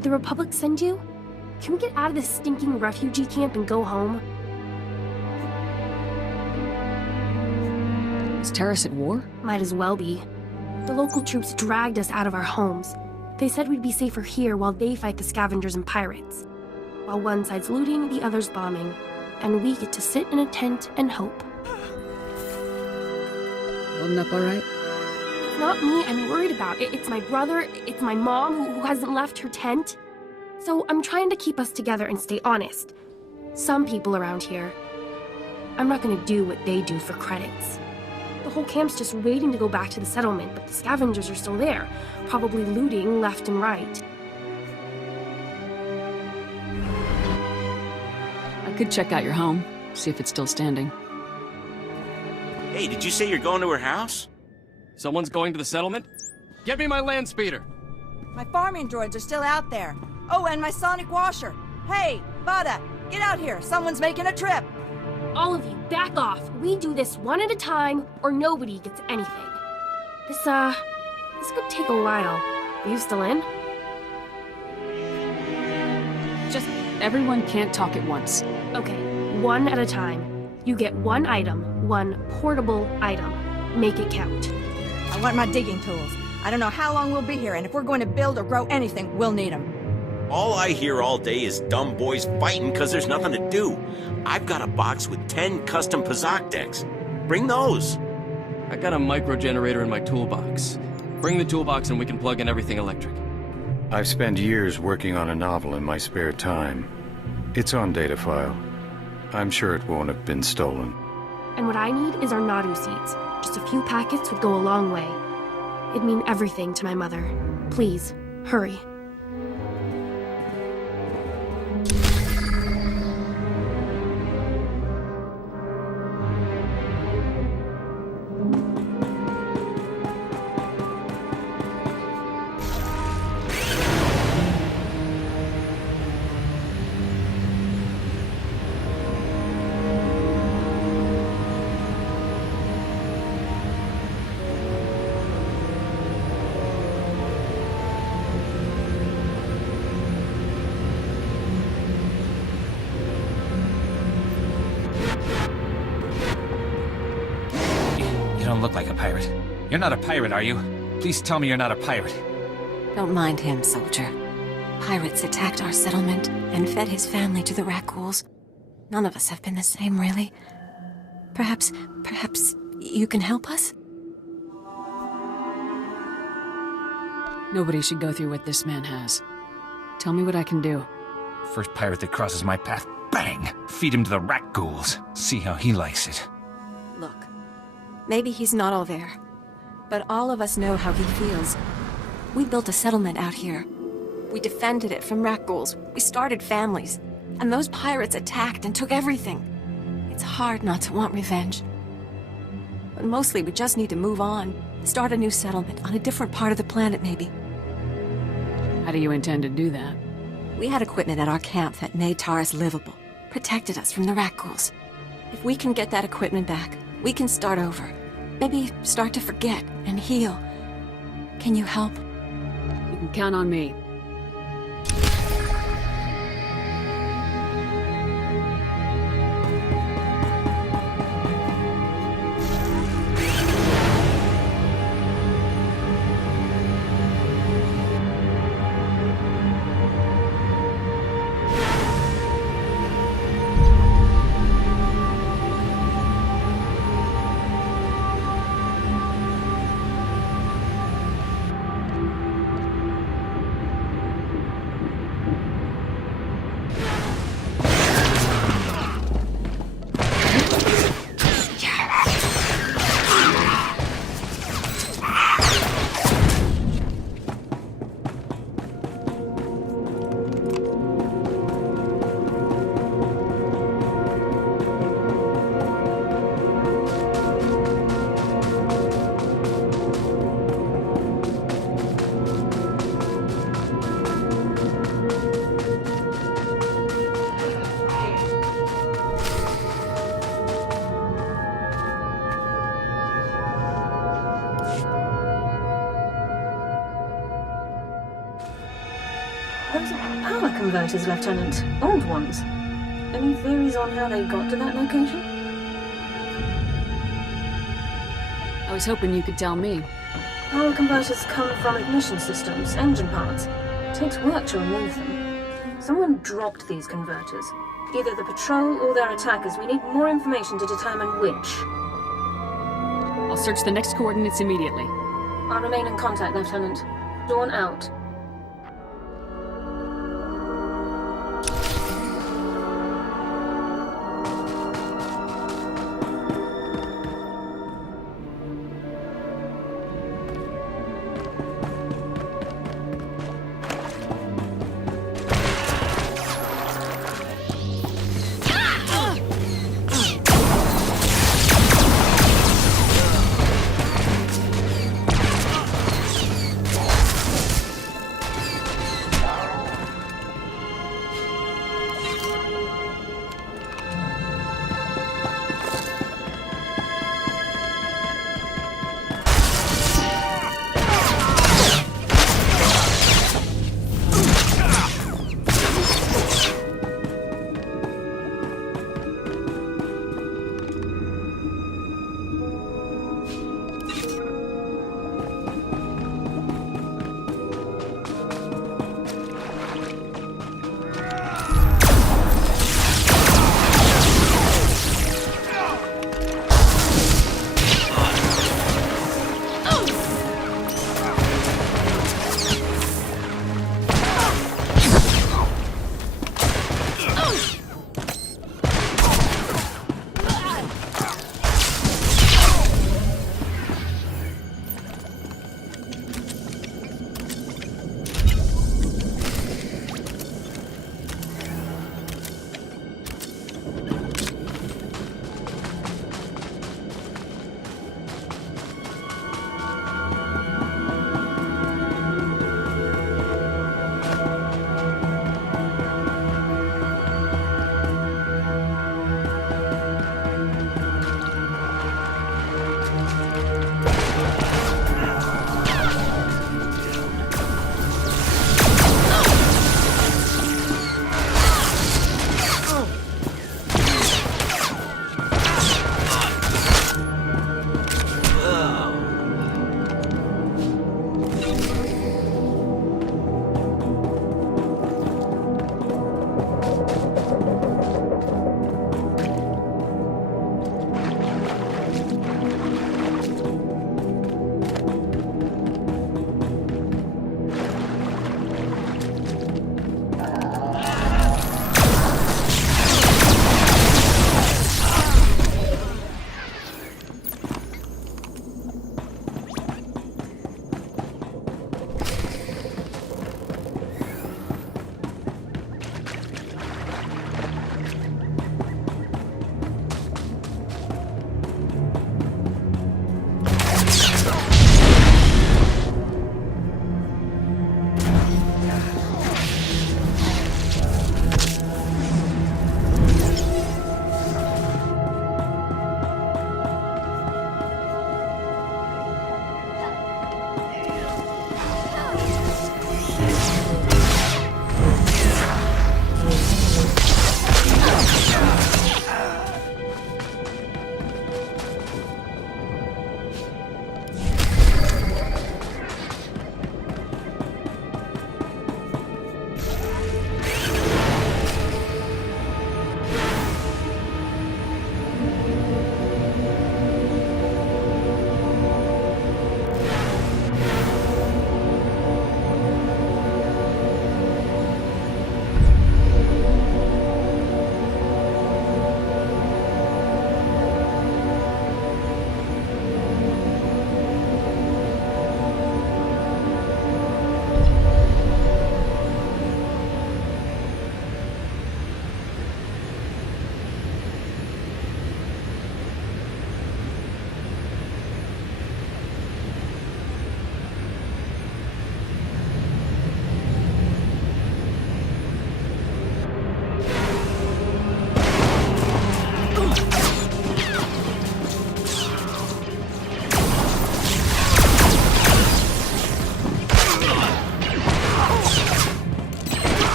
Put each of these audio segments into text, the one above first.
Did the Republic send you? Can we get out of this stinking refugee camp and go home? Is Taris at war? Might as well be. The local troops dragged us out of our homes. They said we'd be safer here while they fight the scavengers and pirates. While one side's looting, the other's bombing. And we get to sit in a tent and hope. Holding up all right? It's not me I'm worried about. It's my brother, it's my mom who hasn't left her tent. So I'm trying to keep us together and stay honest. Some people around here, I'm not gonna do what they do for credits. The whole camp's just waiting to go back to the settlement, but the scavengers are still there, probably looting left and right. I could check out your home, see if it's still standing. Hey, did you say you're going to her house? Someone's going to the settlement? Get me my land speeder. My farming droids are still out there. Oh, and my sonic washer. Hey, Vada, get out here. Someone's making a trip. All of you, back off. We do this one at a time, or nobody gets anything. This could take a while. Are you still in? Just everyone can't talk at once. Okay, one at a time. You get one item, one portable item. Make it count. I want my digging tools. I don't know how long we'll be here, and if we're going to build or grow anything, we'll need them. All I hear all day is dumb boys fighting because there's nothing to do. I've got a box with 10 custom Pazak decks. Bring those. I got a micro generator in my toolbox. Bring the toolbox and we can plug in everything electric. I've spent years working on a novel in my spare time. It's on data file. I'm sure it won't have been stolen. And what I need is our Nadu seeds. Just a few packets would go a long way. It'd mean everything to my mother. Please, hurry. You don't look like a pirate. You're not a pirate, are you? Please tell me you're not a pirate. Don't mind him, soldier. Pirates attacked our settlement and fed his family to the Rakghouls. None of us have been the same, really. Perhaps you can help us? Nobody should go through what this man has. Tell me what I can do. First pirate that crosses my path, bang! Feed him to the Rakghouls. See how he likes it. Look, maybe he's not all there, but all of us know how he feels. We built a settlement out here. We defended it from Rakghouls. We started families. And those pirates attacked and took everything. It's hard not to want revenge. But mostly we just need to move on. Start a new settlement on a different part of the planet, maybe. How do you intend to do that? We had equipment at our camp that made Taris livable, protected us from the Rakghouls. If we can get that equipment back, we can start over. Maybe start to forget and heal. Can you help? You can count on me. Those are power converters, Lieutenant. Old ones. Any theories on how they got to that location? I was hoping you could tell me. Power converters come from ignition systems, engine parts. It takes work to remove them. Someone dropped these converters. Either the patrol or their attackers. We need more information to determine which. I'll search the next coordinates immediately. I'll remain in contact, Lieutenant. Dawn out.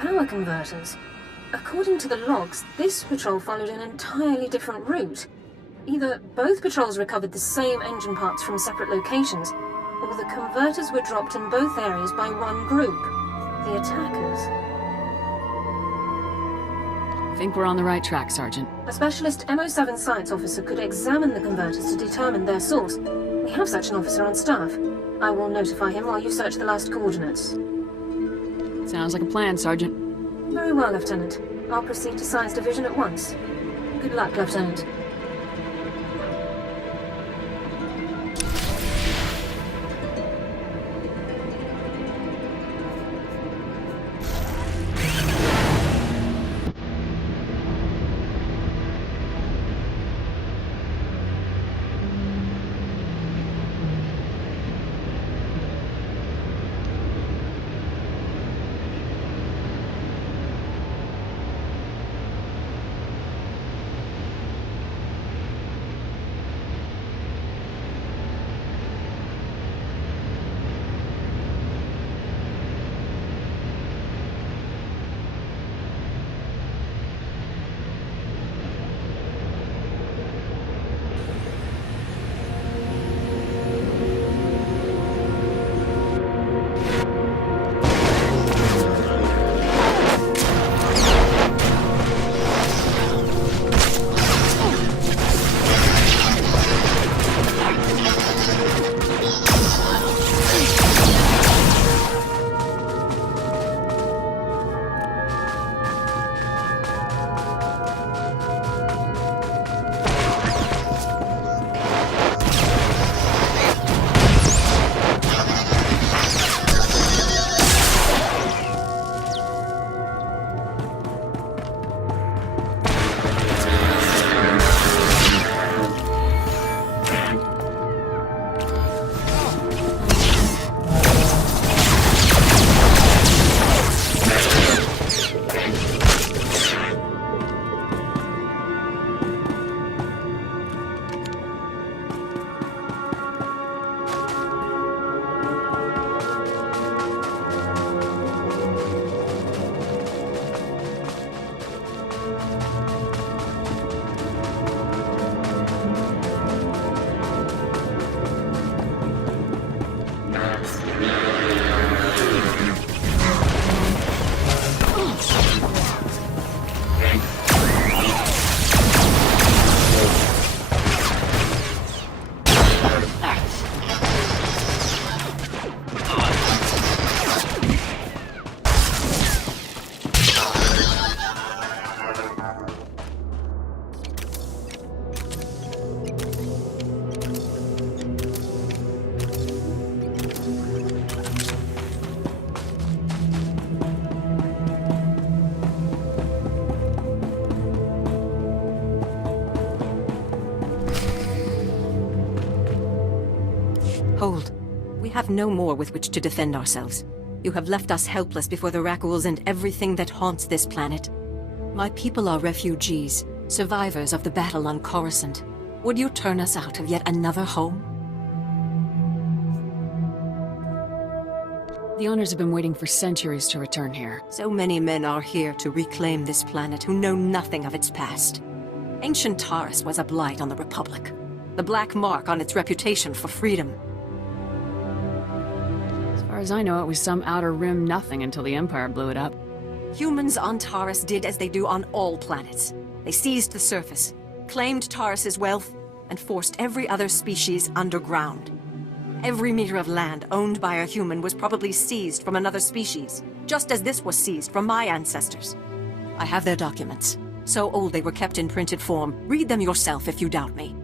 Power converters. According to the logs, this patrol followed an entirely different route. Either both patrols recovered the same engine parts from separate locations, or the converters were dropped in both areas by one group, the attackers. I think we're on the right track, Sergeant. A specialist MO7 science officer could examine the converters to determine their source. We have such an officer on staff. I will notify him while you search the last coordinates. Sounds like a plan, Sergeant. Very well, Lieutenant. I'll proceed to Science Division at once. Good luck, Lieutenant. have no more with which to defend ourselves. You have left us helpless before the Rakghouls and everything that haunts this planet. My people are refugees, survivors of the battle on Coruscant. Would you turn us out of yet another home? The owners have been waiting for centuries to return here. So many men are here to reclaim this planet who know nothing of its past. Ancient Taurus was a blight on the Republic. The black mark on its reputation for freedom. As far as I know, it was some outer rim nothing until the Empire blew it up. Humans on Taurus did as they do on all planets. They seized the surface, claimed Taurus's wealth, and forced every other species underground. Every meter of land owned by a human was probably seized from another species, just as this was seized from my ancestors. I have their documents. So old they were kept in printed form. Read them yourself if you doubt me.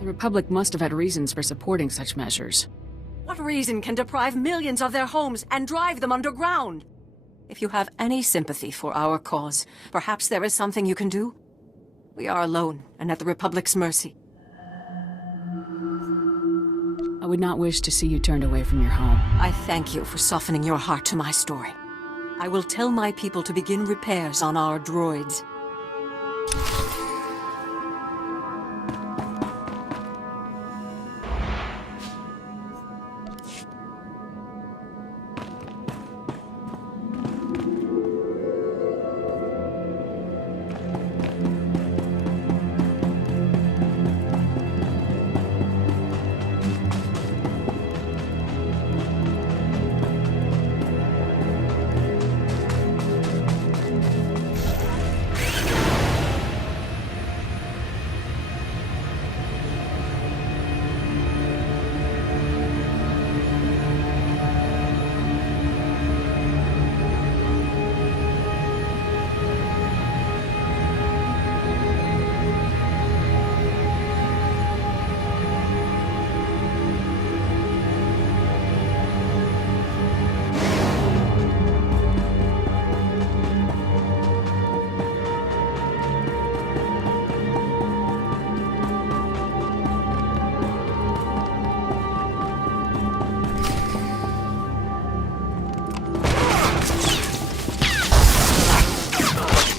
The Republic must have had reasons for supporting such measures. What reason can deprive millions of their homes and drive them underground? If you have any sympathy for our cause, perhaps there is something you can do? We are alone and at the Republic's mercy. I would not wish to see you turned away from your home. I thank you for softening your heart to my story. I will tell my people to begin repairs on our droids.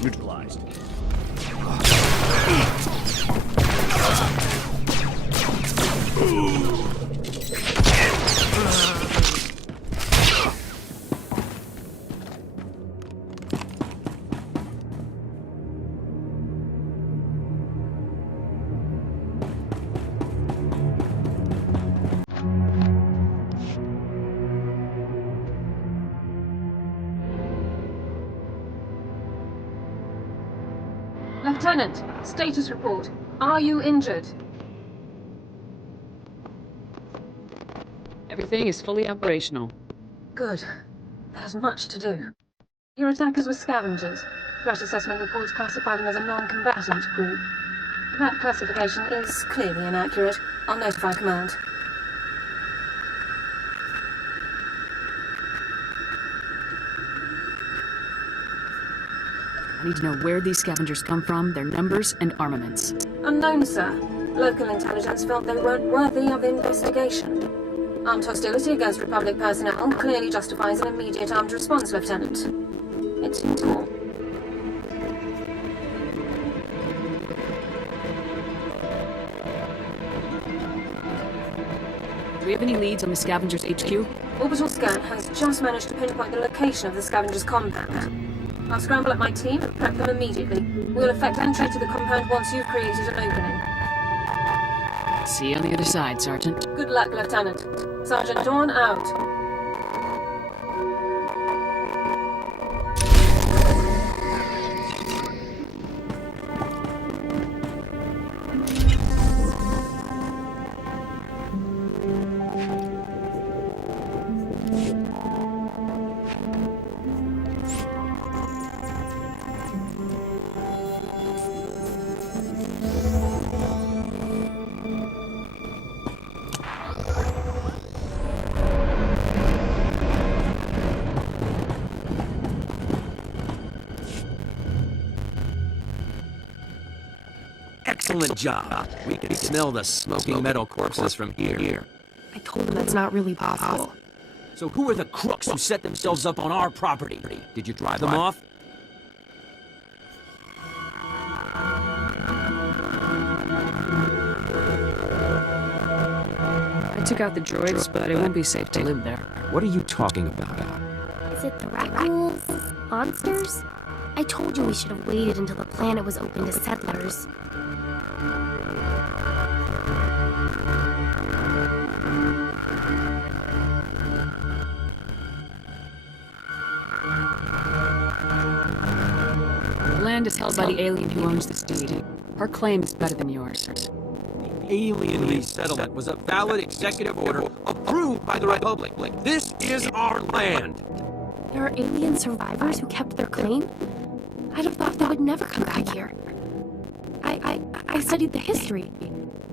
Neutralized. Lieutenant, status report. Are you injured? Everything is fully operational. Good. There's much to do. Your attackers were scavengers. Threat assessment reports classify them as a non-combatant group. That classification is clearly inaccurate. I'll notify command. I need to know where these scavengers come from, their numbers, and armaments. Unknown, sir. Local intelligence felt they weren't worthy of investigation. Armed hostility against Republic personnel clearly justifies an immediate armed response, Lieutenant. It seems all. Do we have any leads on the Scavengers HQ? Orbital scan has just managed to pinpoint the location of the Scavengers compound. I'll scramble up my team and prep them immediately. We'll effect entry to the compound once you've created an opening. See you on the other side, Sergeant. Good luck, Lieutenant. Sergeant Dawn out. Good job. We can smell the smoking metal corpses from here. I told him that's not really possible. So who are the crooks who set themselves up on our property? Did you drive them off? I took out the droids, but it won't be safe to live there. What are you talking about? Is it the Rakghouls? Monsters? I told you we should have waited until the planet was open to settlers. The land is held by the alien who owns this deed. Her claim is better than yours. Alien resettlement was a valid executive order approved by the Republic. This is our land. There are alien survivors who kept their claim? I'd have thought they would never come back here. I studied the history.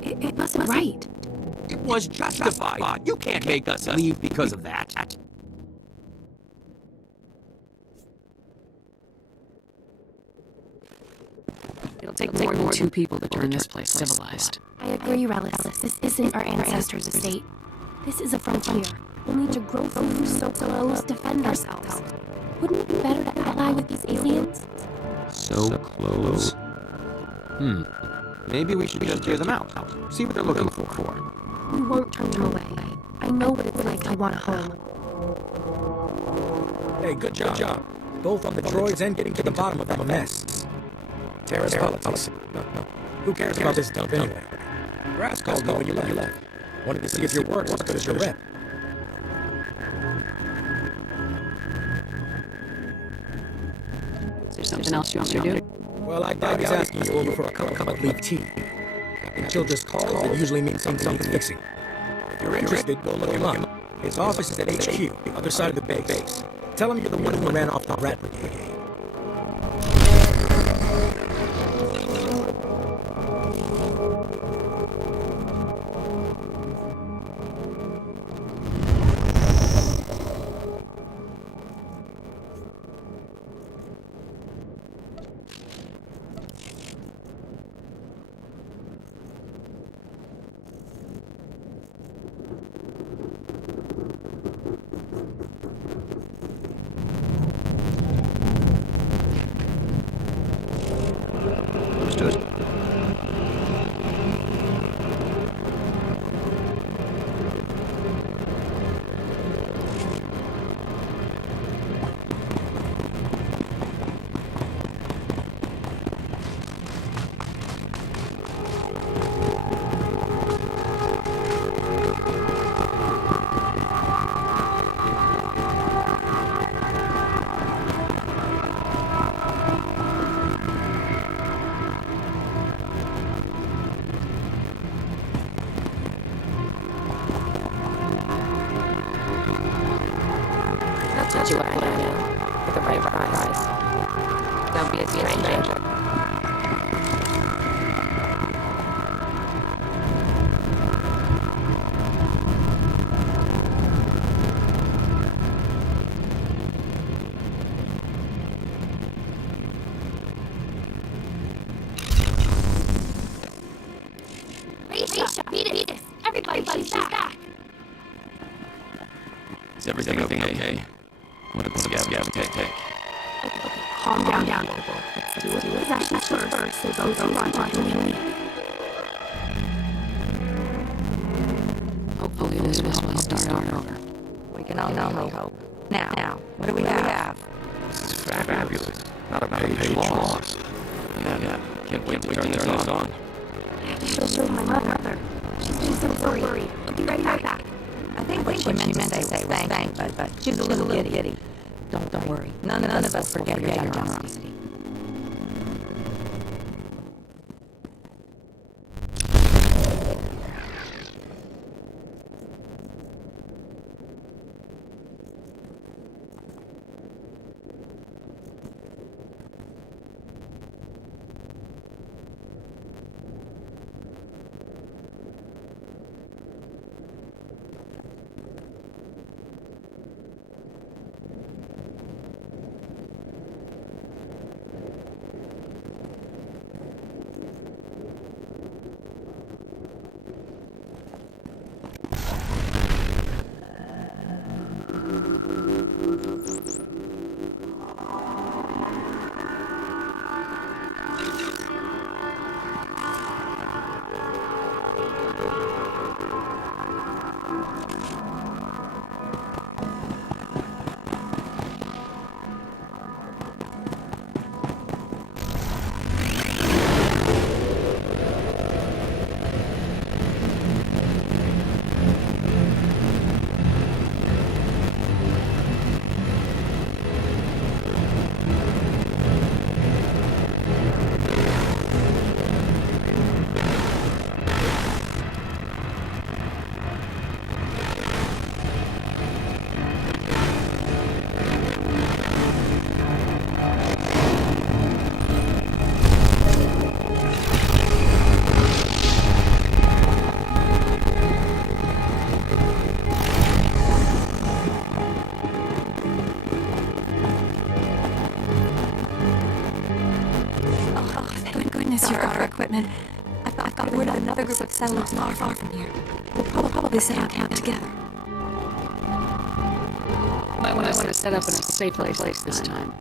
It wasn't right. It was justified. You can't make us leave because of that. It'll take more than 2 people to turn this place civilized. I agree, Relis. This isn't our ancestors' estate. This is a frontier. We'll need to grow food so close, defend ourselves. Wouldn't it be better to ally with these aliens? So close. Maybe we should just hear them out. See what they're looking for. We won't turn them away. I know what it's like to want a home. Hey, good job. Both on the droids and getting to the bottom of that mess. Terrace politics. Who cares about this dump anyway? Grass called me when you left. Wanted to see if your work was as good as your rep. Is there something else you want me to do? Well, I doubt he's asking you over for a cup of leaf tea. Captain Childress calls, it usually means something needs fixing. If you're interested, go look him up. His office is at HQ, other side of the base. Tell him you're the one who ran off the rat brigade. That's what you are now, with the right price. Don't be a stranger. Raisha, beat it. Everybody's back. Is everything okay? What did Scav take? Calm down. Let's do it first, so those who want to leave. Hopefully this will start over. We can only hope. Now, what do we have? This is fabulous. Not a page lost. Yeah. Can't wait to turn this on. I have to show my mother. She's been so worried. I'll be right back. I think what she meant to say was thank you, but she's a little giddy. Don't worry. None of us forget your generosity. equipment. I've got word of another group of settlers not far from here. We'll probably set our camp together. Might want to set up in a safe place this time.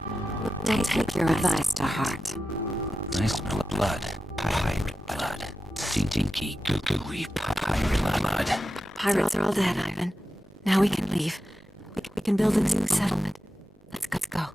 Take your advice to heart. I smell blood. Pirate blood. Stinky, gooey pirate blood. Pirates are all dead, Ivan. Now we can leave. We can build a new settlement. Let's go.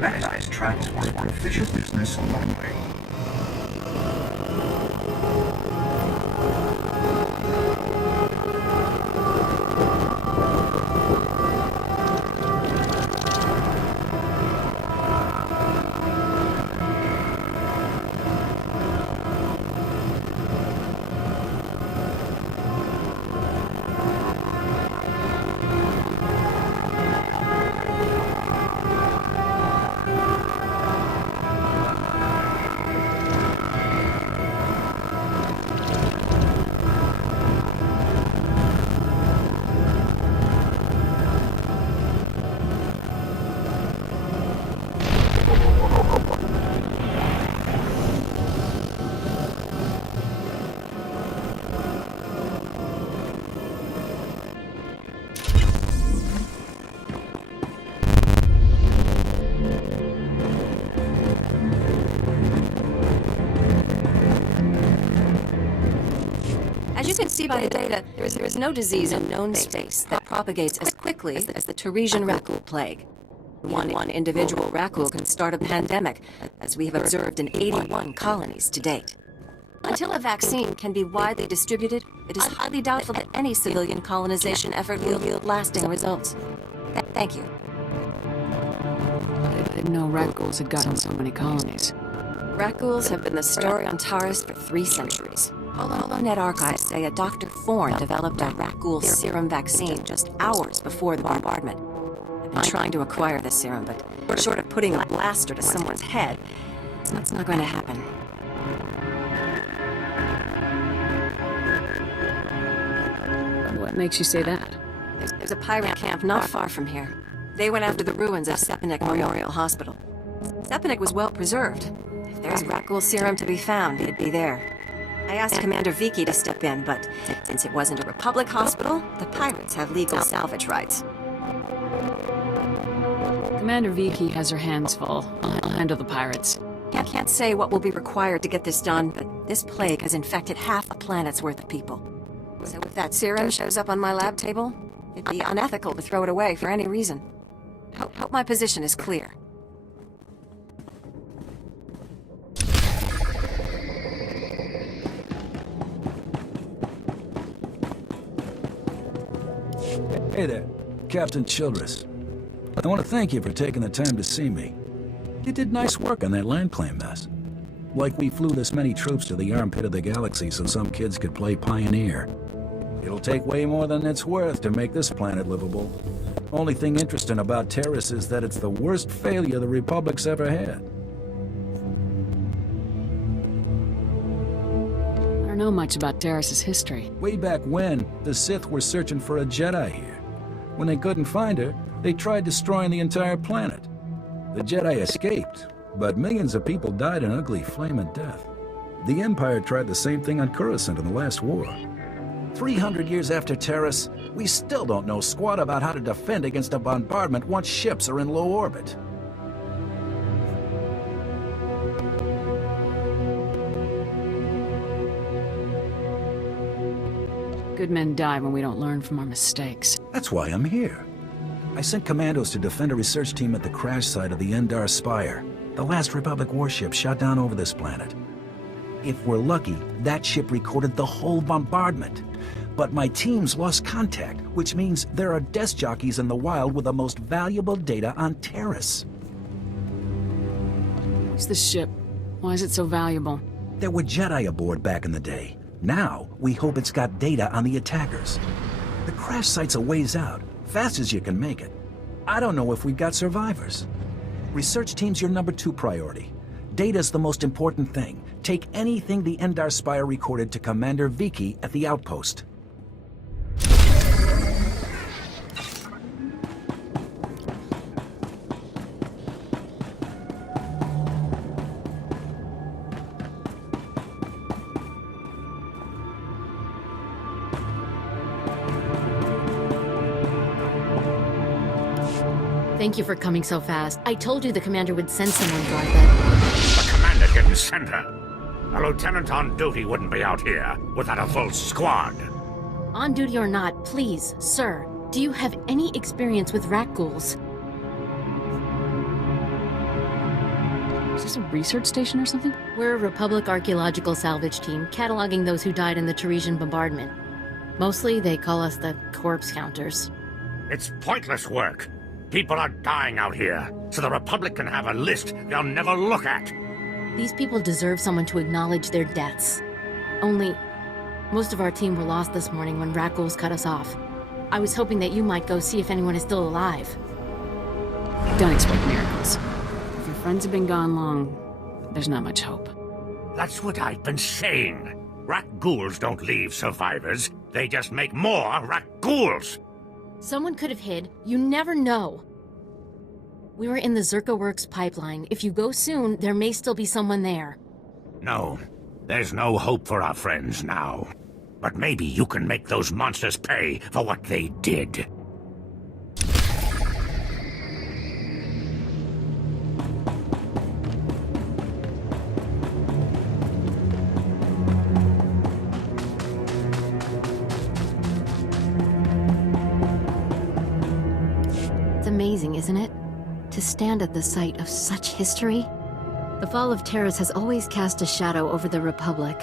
Organized transport for official business only. As you can see by the data, there is no disease in known space that propagates as quickly as the Teresian raccoon plague. One individual raccoon can start a pandemic, as we have observed in 81 colonies to date. Until a vaccine can be widely distributed, it is highly doubtful that any civilian colonization effort will yield lasting results. Thank you. I didn't know raccoons had gotten so many colonies. Raccoons have been the story on Taris for 3 centuries. HoloNet archives say a Dr. Thorne developed a raccoon serum vaccine just hours before the bombardment. I've been trying to acquire the serum, but short of putting a blaster to someone's head, it's not going to happen. What makes you say that? There's a pirate camp not far from here. They went after the ruins of Stepanek Memorial Hospital. Stepanek was well preserved. If there's raccoon serum to be found, it'd be there. I asked Commander Viki to step in, but since it wasn't a Republic hospital, the pirates have legal salvage rights. Commander Viki has her hands full. I'll handle the pirates. Can't say what will be required to get this done, but this plague has infected half a planet's worth of people. So if that serum shows up on my lab table, it'd be unethical to throw it away for any reason. Hope my position is clear. Hey there, Captain Childress. I want to thank you for taking the time to see me. You did nice work on that land claim mess. Like we flew this many troops to the armpit of the galaxy so some kids could play pioneer. It'll take way more than it's worth to make this planet livable. Only thing interesting about Taris is that it's the worst failure the Republic's ever had. I don't know much about Taris' history. Way back when, the Sith were searching for a Jedi here. When they couldn't find her, they tried destroying the entire planet. The Jedi escaped, but millions of people died an ugly flaming death. The Empire tried the same thing on Coruscant in the last war. 300 years after Taris, we still don't know squat about how to defend against a bombardment once ships are in low orbit. Good men die when we don't learn from our mistakes. That's why I'm here. I sent commandos to defend a research team at the crash site of the Endar Spire, the last Republic warship shot down over this planet. If we're lucky, that ship recorded the whole bombardment. But my team's lost contact, which means there are desk jockeys in the wild with the most valuable data on Taris. What's the ship? Why is it so valuable? There were Jedi aboard back in the day. Now, we hope it's got data on the attackers. The crash site's a ways out, fast as you can make it. I don't know if we've got survivors. Research team's your #2 priority. Data's the most important thing. Take anything the Endar Spire recorded to Commander Viki at the outpost. Thank you for coming so fast. I told you the commander would send someone to our bed. The commander didn't send her. A lieutenant on duty wouldn't be out here without a full squad. On duty or not, please, sir, do you have any experience with rat ghouls? Is this a research station or something? We're a Republic archaeological salvage team, cataloging those who died in the Teresian bombardment. Mostly, they call us the corpse counters. It's pointless work. People are dying out here, so the Republic can have a list they'll never look at. These people deserve someone to acknowledge their deaths. Only, most of our team were lost this morning when rat ghouls cut us off. I was hoping that you might go see if anyone is still alive. Don't expect miracles. If your friends have been gone long, there's not much hope. That's what I've been saying. Rat ghouls don't leave survivors. They just make more rat ghouls. Someone could have hid. You never know. We were in the Zerka Works pipeline. If you go soon, there may still be someone there. No, there's no hope for our friends now. But maybe you can make those monsters pay for what they did. Amazing, isn't it? To stand at the site of such history? The fall of Terrace has always cast a shadow over the Republic.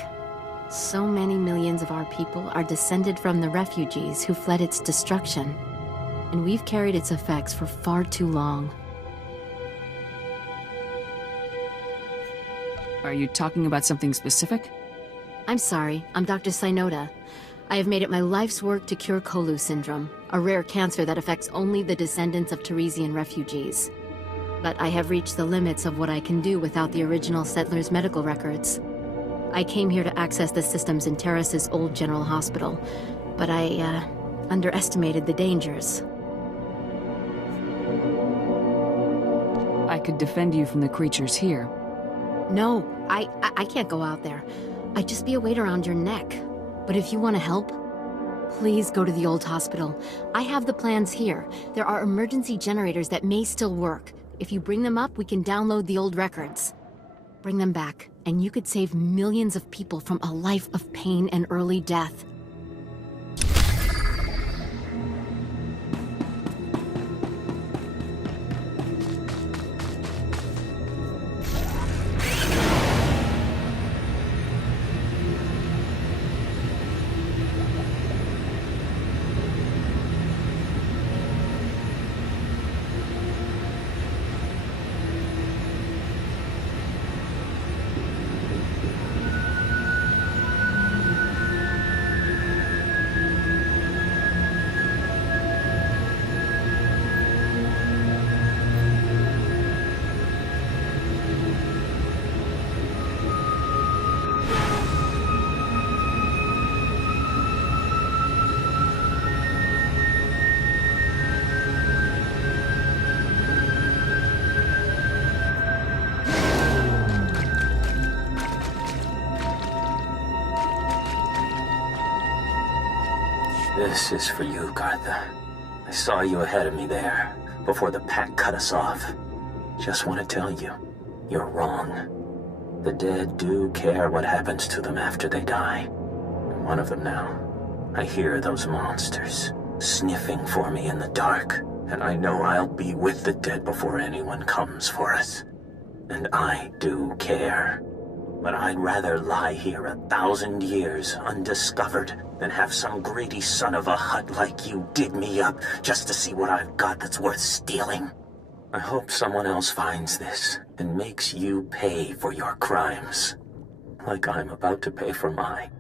So many millions of our people are descended from the refugees who fled its destruction, and we've carried its effects for far too long. Are you talking about something specific? I'm sorry, I'm Dr. Synoda. I have made it my life's work to cure Kolu syndrome, a rare cancer that affects only the descendants of Teresian refugees. But I have reached the limits of what I can do without the original settlers' medical records. I came here to access the systems in Terrace's old general hospital, but I, underestimated the dangers. I could defend you from the creatures here. No, I can't go out there. I'd just be a weight around your neck. But if you want to help, please go to the old hospital. I have the plans here. There are emergency generators that may still work. If you bring them up, we can download the old records. Bring them back, and you could save millions of people from a life of pain and early death. This is for you, Gartha. I saw you ahead of me there, before the pack cut us off. Just want to tell you, you're wrong. The dead do care what happens to them after they die. I'm one of them now. I hear those monsters sniffing for me in the dark, and I know I'll be with the dead before anyone comes for us. And I do care. But I'd rather lie here 1,000 years undiscovered than have some greedy son of a Hutt like you dig me up just to see what I've got that's worth stealing. I hope someone else finds this and makes you pay for your crimes, like I'm about to pay for mine.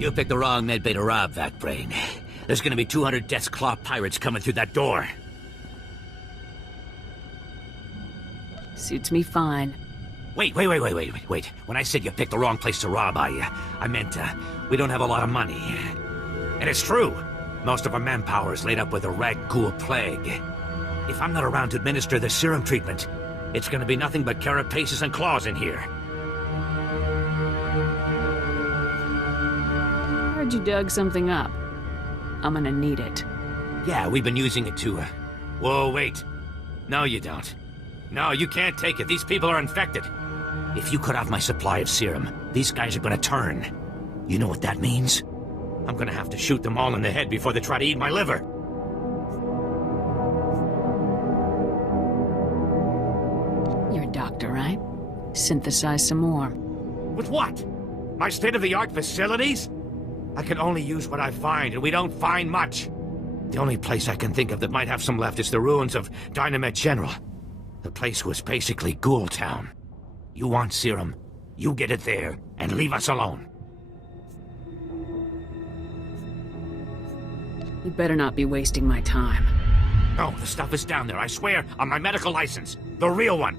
You picked the wrong medbay to rob, Vacbrain. There's gonna be 200 Death's Claw pirates coming through that door. Suits me fine. Wait. When I said you picked the wrong place to rob, I meant, we don't have a lot of money. And it's true. Most of our manpower is laid up with the Rag-Ghoul plague. If I'm not around to administer the serum treatment, it's gonna be nothing but carapaces and claws in here. Heard you dug something up. I'm gonna need it. Yeah, we've been using it to, Whoa, wait. No, you don't. No, you can't take it. These people are infected. If you cut off my supply of serum, these guys are gonna turn. You know what that means? I'm gonna have to shoot them all in the head before they try to eat my liver. You're a doctor, right? Synthesize some more. With what? My state-of-the-art facilities? I can only use what I find, and we don't find much. The only place I can think of that might have some left is the ruins of Dynamet General. The place was basically Ghoul Town. You want serum, you get it there, and leave us alone. You better not be wasting my time. No, the stuff is down there, I swear, on my medical license. The real one.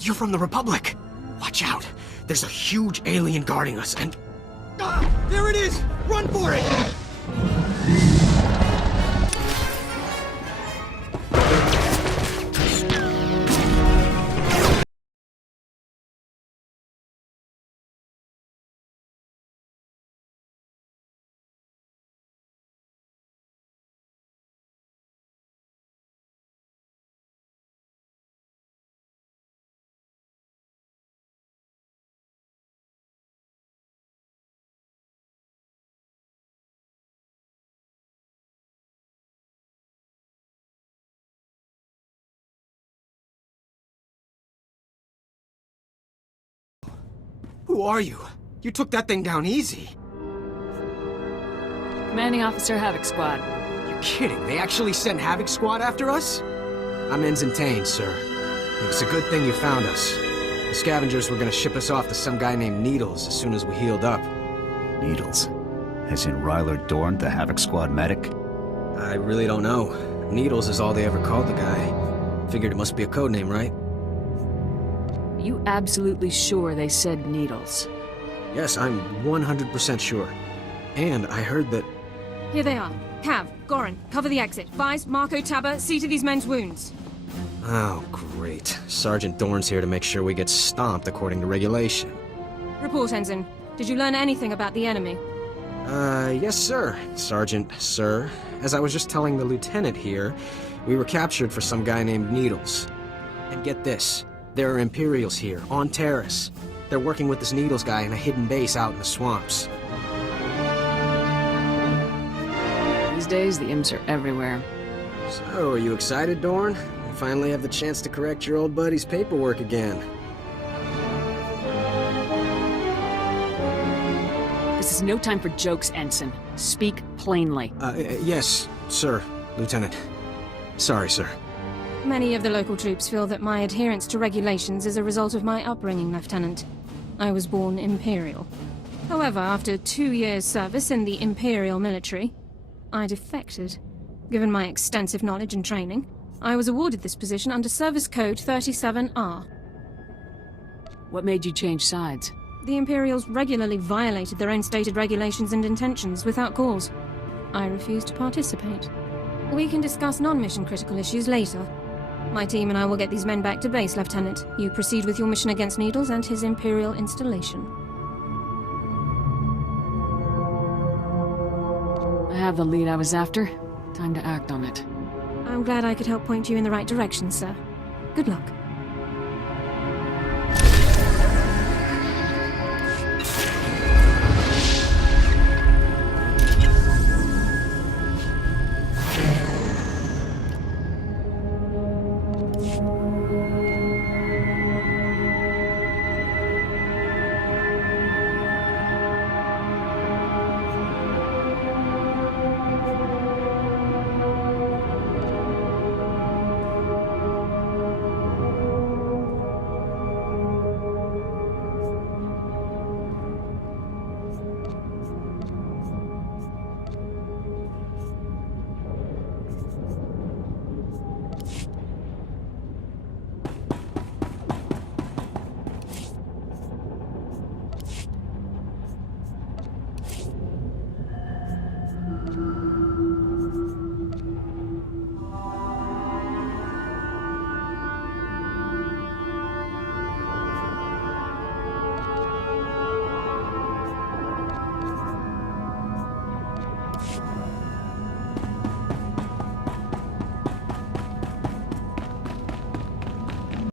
You're from the Republic! Watch out! There's a huge alien guarding us, and... There it is! Run for it! Who are you? You took that thing down easy. Commanding Officer Havoc Squad. You're kidding. They actually sent Havoc Squad after us? I'm Ensign Tane, sir. It's a good thing you found us. The scavengers were gonna ship us off to some guy named Needles as soon as we healed up. Needles? As in Ryler Dorn, the Havoc Squad medic? I really don't know. Needles is all they ever called the guy. Figured it must be a code name, right? Are you absolutely sure they said Needles? Yes, I'm 100% sure. And I heard that... Here they are. Cav, Goran, cover the exit. Vyse, Marco, Taba, see to these men's wounds. Oh, great. Sergeant Dorn's here to make sure we get stomped according to regulation. Report, Ensign. Did you learn anything about the enemy? Yes, sir. Sergeant, sir. As I was just telling the lieutenant here, we were captured for some guy named Needles. And get this, there are Imperials here, on Terrace. They're working with this Needles guy in a hidden base out in the swamps. These days, the imps are everywhere. So, are you excited, Dorn? You finally have the chance to correct your old buddy's paperwork again. This is no time for jokes, Ensign. Speak plainly. Yes, sir, Lieutenant. Sorry, sir. Many of the local troops feel that my adherence to regulations is a result of my upbringing, Lieutenant. I was born Imperial. However, after 2 years' service in the Imperial military, I defected. Given my extensive knowledge and training, I was awarded this position under Service Code 37R. What made you change sides? The Imperials regularly violated their own stated regulations and intentions without cause. I refused to participate. We can discuss non-mission critical issues later. My team and I will get these men back to base, Lieutenant. You proceed with your mission against Needles and his Imperial installation. I have the lead I was after. Time to act on it. I'm glad I could help point you in the right direction, sir. Good luck.